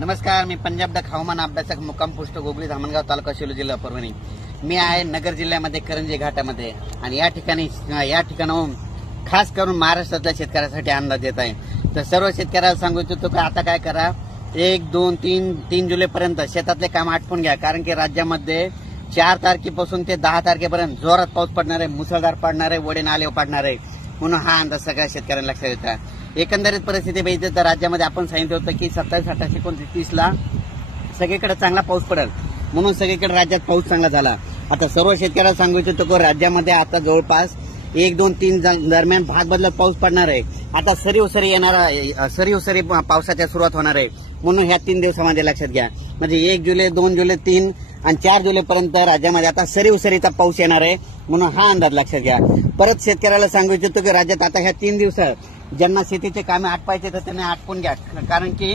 नमस्कार, मी पंजाब डक हवामान अभ्यासक मुक्काम पोस्ट गोगली धामणगाव तालुका सेलू जिल्हा परभणी। मी आहे नगर जिल्ह्यामध्ये करंजी घाटामध्ये आणि या ठिकाणाहून खास करून महाराष्ट्रातल्या शेतकऱ्यांसाठी अंदाज देत आहे। तर सर्व शेतकऱ्याला सांगू इच्छितो की आता काय करा, 1, 2, 3 जुलैपर्यंत शेतातले काम आटपून घ्या, कारण की राज्यामध्ये 4 तारखेपासून ते 10 तारखेपर्यंत जोरात पाऊस पडणार आहे, मुसळधार पडणार आहे, वडे नाले पडणार आहे, म्हणून हा अंदाज सगळ्या शेतकऱ्यांना लक्षात येत आहे। एकंदरीत परिस्थिती बघितली तर राज्यामध्ये आपण सांगितलं होतं की 27, 28, 29, 30 ला सगळीकडे चांगला पाऊस पडेल, म्हणून सगळीकडे राज्यात पाऊस चांगला झाला। आता सर्व शेतकऱ्याला सांगू इच्छितो की राज्यामध्ये आता जवळपास 1, 2, 3 दरम्यान भाग बदलत पाऊस पडणार आहे। आता सरी पावसाच्या सुरुवात होणार आहे, म्हणून ह्या 3 दिवसामध्ये लक्षात घ्या। म्हणजे 1 जुलै, 2 जुलै, 3 आणि 4 जुलैपर्यंत राज्यामध्ये आता सरीचा पाऊस येणार आहे, म्हणून हा अंदाज लक्षात घ्या। परत शेतकऱ्याला सांगू इच्छितो की राज्यात आता ह्या 3 दिवसात ज्यांना शेतीचे कामे आटपायचे तर त्यांनी आटपून घ्या, कारण की